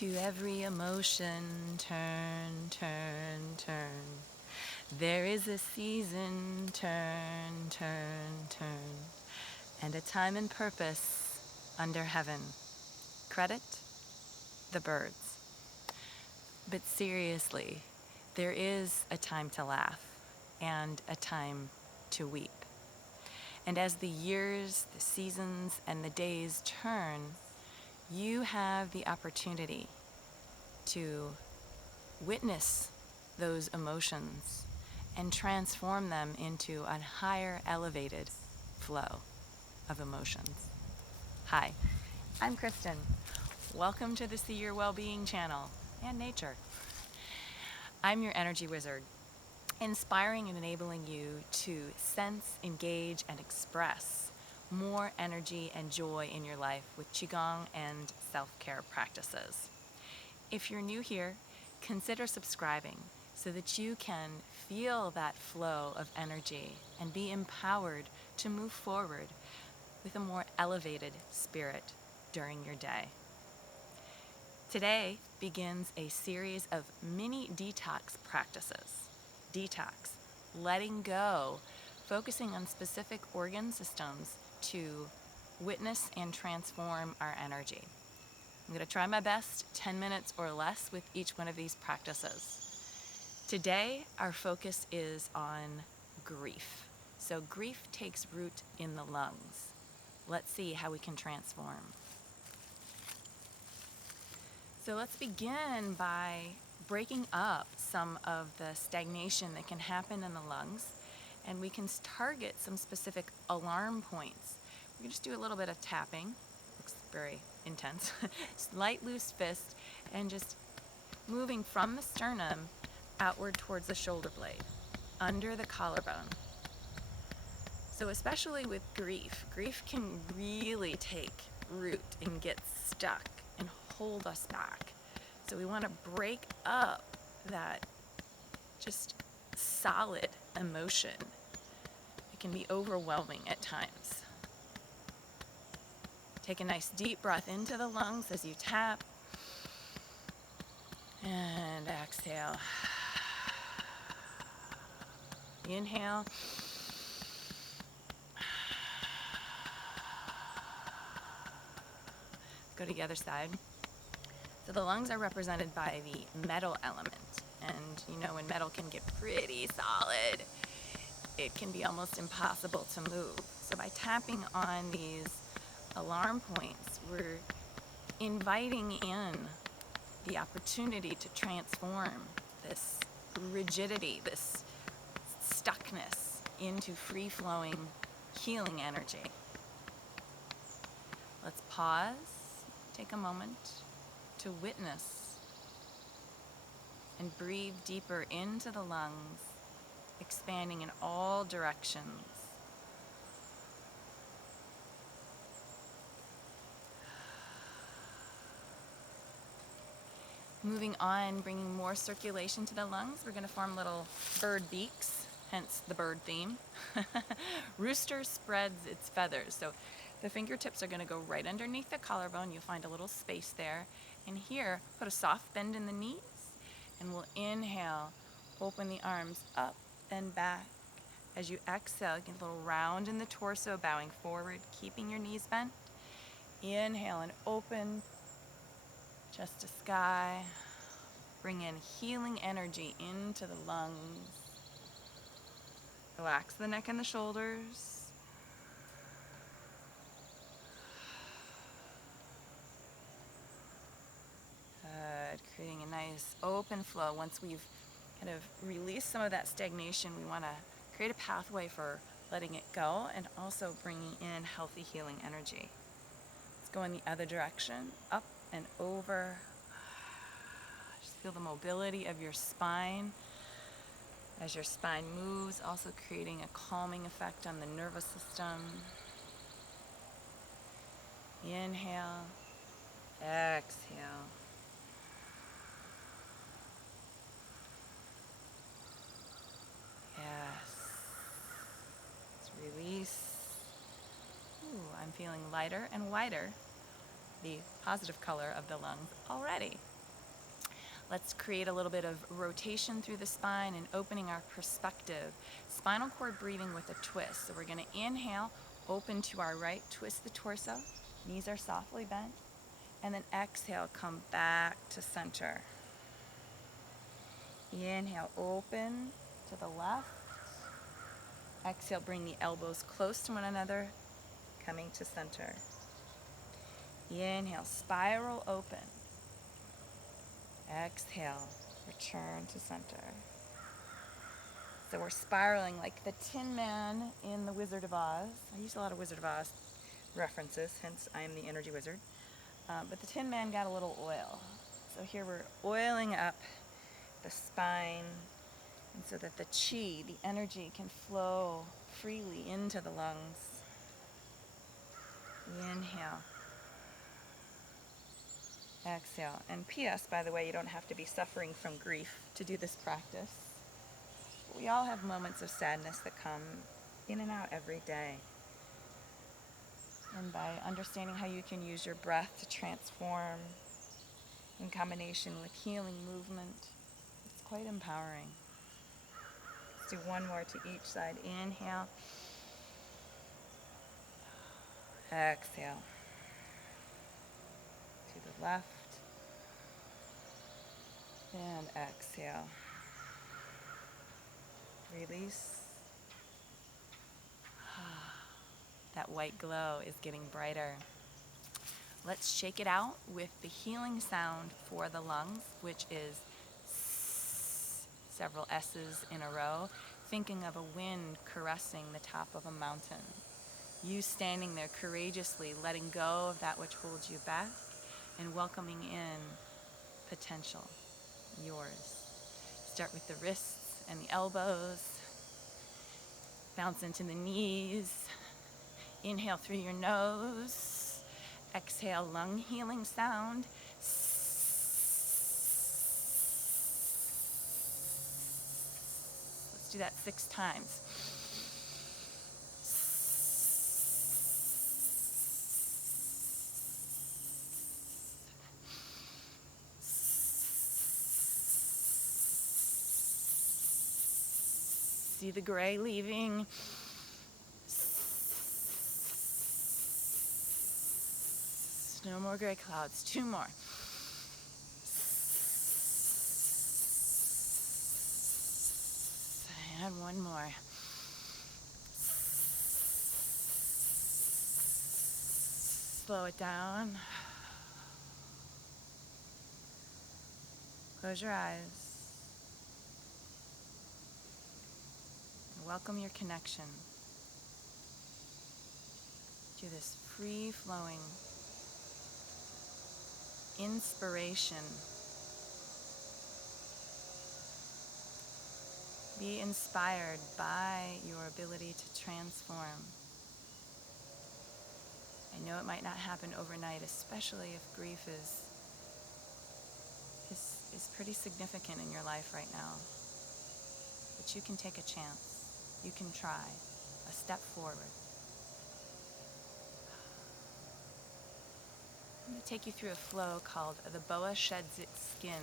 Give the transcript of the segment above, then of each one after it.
To every emotion, turn, turn, turn. There is a season, turn, turn, turn. And a time and purpose under heaven. Credit the Byrds. But seriously, there is a time to laugh and a time to weep. And as the years, the seasons, and the days turn, you have the opportunity to witness those emotions and transform them into a higher elevated flow of emotions. Hi, I'm Kristen. Welcome to the See Your Wellbeing channel and nature. I'm your energy wizard, inspiring and enabling you to sense, engage, and express more energy and joy in your life with qigong and self-care practices. If you're new here, consider subscribing so that you can feel that flow of energy and be empowered to move forward with a more elevated spirit during your day. Today begins a series of mini detox practices. Detox, letting go, focusing on specific organ systems to witness and transform our energy. I'm going to try my best, 10 minutes or less with each one of these practices. Today, our focus is on grief. So grief takes root in the lungs. Let's see how we can transform. So let's begin by breaking up some of the stagnation that can happen in the lungs, and we can target some specific alarm points. We can just do a little bit of tapping. Looks very intense. Light, loose fist, and just moving from the sternum outward towards the shoulder blade, under the collarbone. So especially with grief can really take root and get stuck and hold us back. So we want to break up that just solid emotion. It can be overwhelming at times. Take a nice deep breath into the lungs as you tap. And exhale. Inhale. Go to the other side. So the lungs are represented by the metal element. And you know, when metal can get pretty solid, it can be almost impossible to move. So by tapping on these alarm points, we're inviting in the opportunity to transform this rigidity, this stuckness into free-flowing healing energy. Let's pause, take a moment to witness and breathe deeper into the lungs, expanding in all directions. Moving on, bringing more circulation to the lungs, we're going to form little bird beaks, hence the bird theme. Rooster spreads its feathers. So the fingertips are going to go right underneath the collarbone. You'll find a little space there. And here, put a soft bend in the knees. And we'll inhale, open the arms up and back. As you exhale, get a little round in the torso, bowing forward, keeping your knees bent. Inhale and open. Chest to sky. Bring in healing energy into the lungs. Relax the neck and the shoulders. Good. Creating a nice open flow. Once we've kind of released some of that stagnation, we want to create a pathway for letting it go and also bringing in healthy healing energy. Let's go in the other direction, up and over. Just feel the mobility of your spine as your spine moves, also creating a calming effect on the nervous system. Inhale, exhale. Yes. Let's release. Ooh, I'm feeling lighter and wider, the positive color of the lungs already. Let's create a little bit of rotation through the spine and opening our perspective. Spinal cord breathing with a twist. So we're going to inhale, open to our right, twist the torso. Knees are softly bent. And then exhale, come back to center. Inhale, open to the left. Exhale, bring the elbows close to one another, coming to center. Inhale, spiral open. Exhale, return to center. So we're spiraling like the Tin Man in The Wizard of Oz. I use a lot of Wizard of Oz references, hence I am the energy wizard. But the Tin Man got a little oil. So here we're oiling up the spine, and so that the chi, the energy, can flow freely into the lungs. Inhale. Exhale. And P.S., by the way, you don't have to be suffering from grief to do this practice. We all have moments of sadness that come in and out every day. And by understanding how you can use your breath to transform in combination with healing movement, it's quite empowering. Let's do one more to each side. Inhale. Exhale. To the left. And exhale. Release. That white glow is getting brighter. Let's shake it out with the healing sound for the lungs, which is several S's in a row, thinking of a wind caressing the top of a mountain. You standing there courageously letting go of that which holds you back and welcoming in potential, yours. Start with the wrists and the elbows. Bounce into the knees. Inhale through your nose. Exhale, lung healing sound. Let's do that 6 times. See the gray leaving. No more gray clouds. 2 more. And 1 more. Slow it down. Close your eyes. Welcome your connection to this free-flowing inspiration. Be inspired by your ability to transform. I know it might not happen overnight, especially if grief is pretty significant in your life right now. But you can take a chance. You can try a step forward. I'm going to take you through a flow called The Boa Sheds Its Skin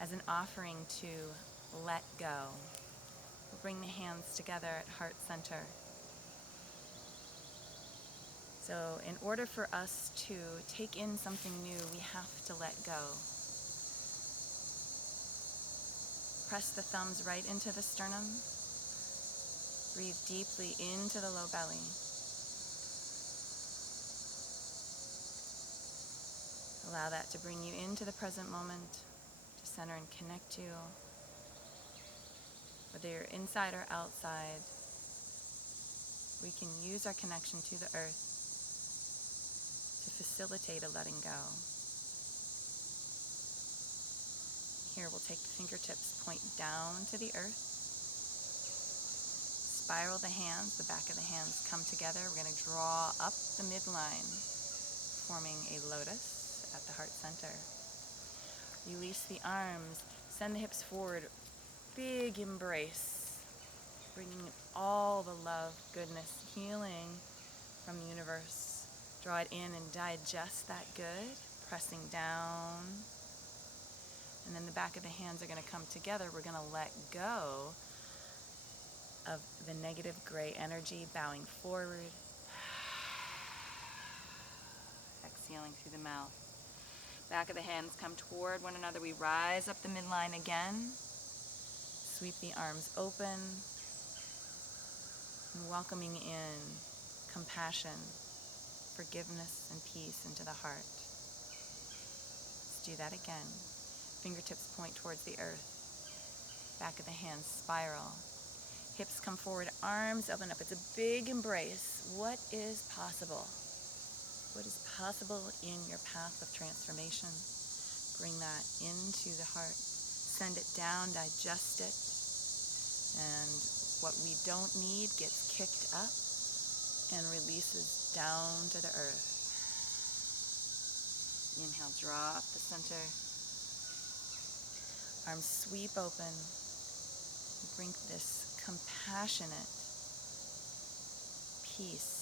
as an offering to let go. We'll bring the hands together at heart center. So in order for us to take in something new, we have to let go. Press the thumbs right into the sternum. Breathe deeply into the low belly. Allow that to bring you into the present moment, to center and connect you. Whether you're inside or outside, we can use our connection to the earth to facilitate a letting go. Here we'll take the fingertips, point down to the earth. Spiral the hands, the back of the hands come together. We're going to draw up the midline, forming a lotus at the heart center. Release the arms, send the hips forward, big embrace, bringing all the love, goodness, healing from the universe. Draw it in and digest that good, pressing down. And then the back of the hands are going to come together. We're going to let go of the negative gray energy, bowing forward. Exhaling through the mouth. Back of the hands come toward one another. We rise up the midline again. Sweep the arms open. And welcoming in compassion, forgiveness, and peace into the heart. Let's do that again. Fingertips point towards the earth. Back of the hands spiral. Hips come forward, arms open up. It's a big embrace. What is possible? What is possible in your path of transformation? Bring that into the heart. Send it down, digest it. And what we don't need gets kicked up and releases down to the earth. Inhale, draw up the center. Arms sweep open. Bring this compassionate peace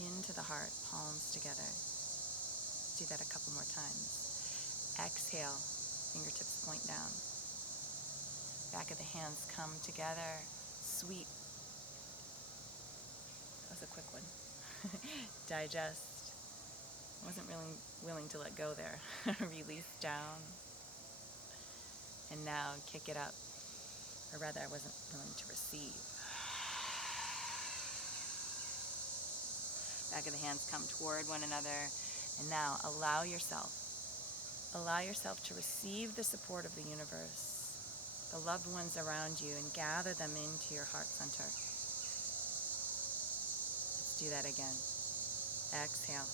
into the heart, palms together. Do that a couple more times. Exhale, fingertips point down. Back of the hands come together. Sweep. That was a quick one. Digest. I wasn't really willing to let go there. Release down. And now kick it up. Or rather, I wasn't willing to receive. Back of the hands come toward one another. And now allow yourself to receive the support of the universe, the loved ones around you, and gather them into your heart center. Let's do that again. Exhale.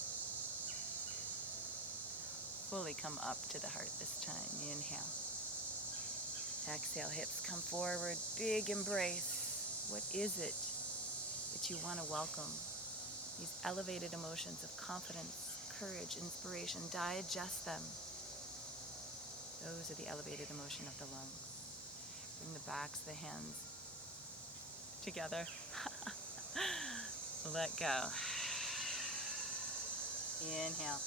Fully come up to the heart this time. Inhale. Exhale, hips come forward, big embrace. What is it that you want to welcome? These elevated emotions of confidence, courage, inspiration, digest them. Those are the elevated emotion of the lungs. Bring the backs of the hands together. Let go. Inhale.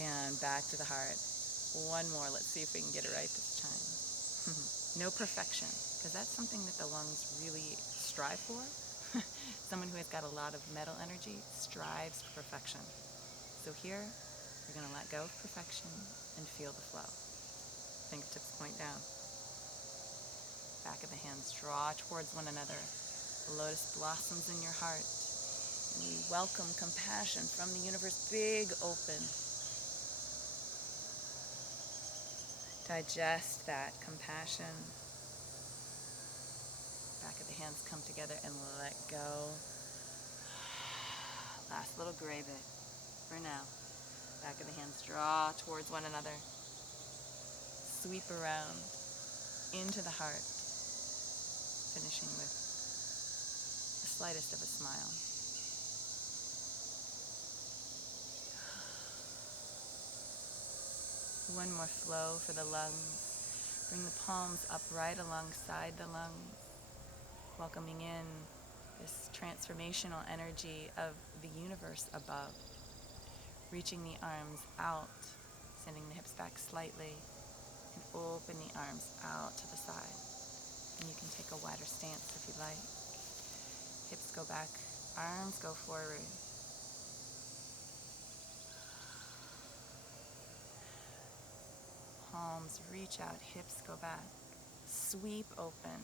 And back to the heart. One more. Let's see if we can get it right this time. No perfection, because that's something that the lungs really strive for. Someone who has got a lot of metal energy strives for perfection. So here, we're going to let go of perfection and feel the flow. Fingertips point down. Back of the hands draw towards one another. The lotus blossoms in your heart. And we welcome compassion from the universe, big open. Digest that compassion. Back of the hands come together and let go. Last little gray bit for now. Back of the hands draw towards one another. Sweep around into the heart. Finishing with the slightest of a smile. One more flow for the lungs. Bring the palms up right alongside the lungs, welcoming in this transformational energy of the universe above. Reaching the arms out, sending the hips back slightly, and open the arms out to the side. And you can take a wider stance if you like. Hips go back, arms go forward. Palms reach out, hips go back. Sweep open.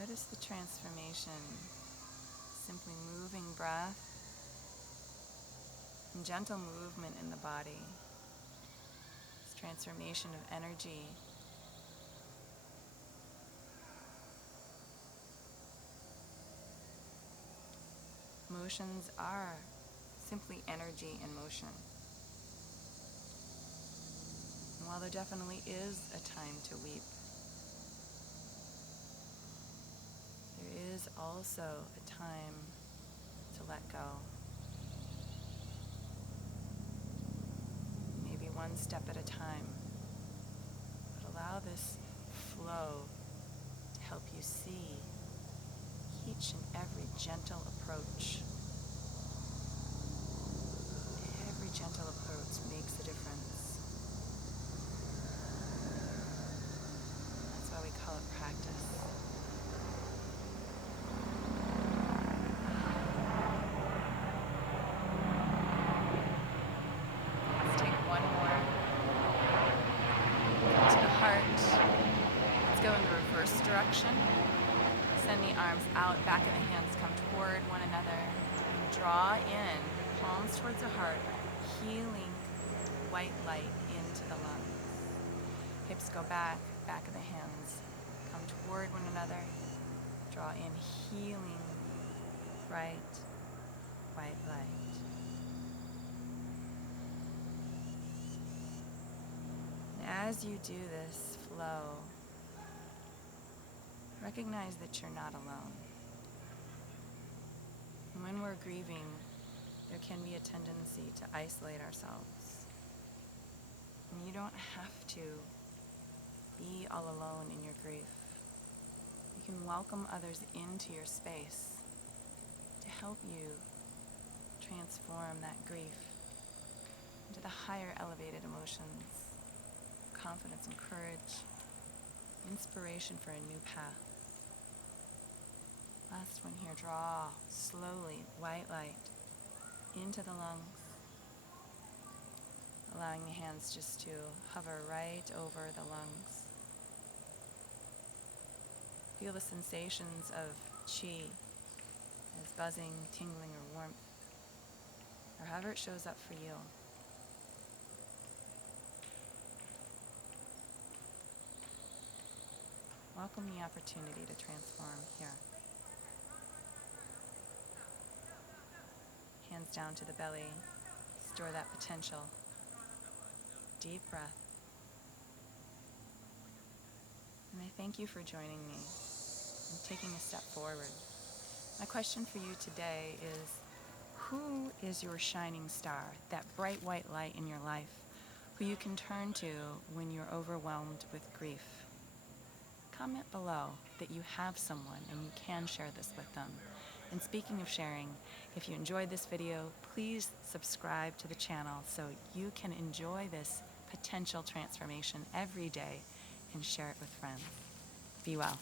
Notice the transformation. Simply moving breath and gentle movement in the body. This transformation of energy. Emotions are simply energy in motion. And while there definitely is a time to weep, there is also a time to let go. Maybe one step at a time, but allow this flow to help you see each and every gentle approach, every gentle out, back of the hands come toward one another. And draw in, palms towards the heart, healing white light into the lungs. Hips go back, back of the hands come toward one another. Draw in healing, bright, white light. And as you do this flow, recognize that you're not alone. And when we're grieving, there can be a tendency to isolate ourselves. And you don't have to be all alone in your grief. You can welcome others into your space to help you transform that grief into the higher elevated emotions, confidence and courage, inspiration for a new path. Last one here, draw slowly white light into the lungs, allowing the hands just to hover right over the lungs. Feel the sensations of qi as buzzing, tingling, or warmth, or however it shows up for you. Welcome the opportunity to transform here. Hands down to the belly, store that potential. Deep breath. And I thank you for joining me and taking a step forward. My question for you today is, who is your shining star, that bright white light in your life, who you can turn to when you're overwhelmed with grief? Comment below that you have someone and you can share this with them. And speaking of sharing, if you enjoyed this video, please subscribe to the channel so you can enjoy this potential transformation every day and share it with friends. Be well.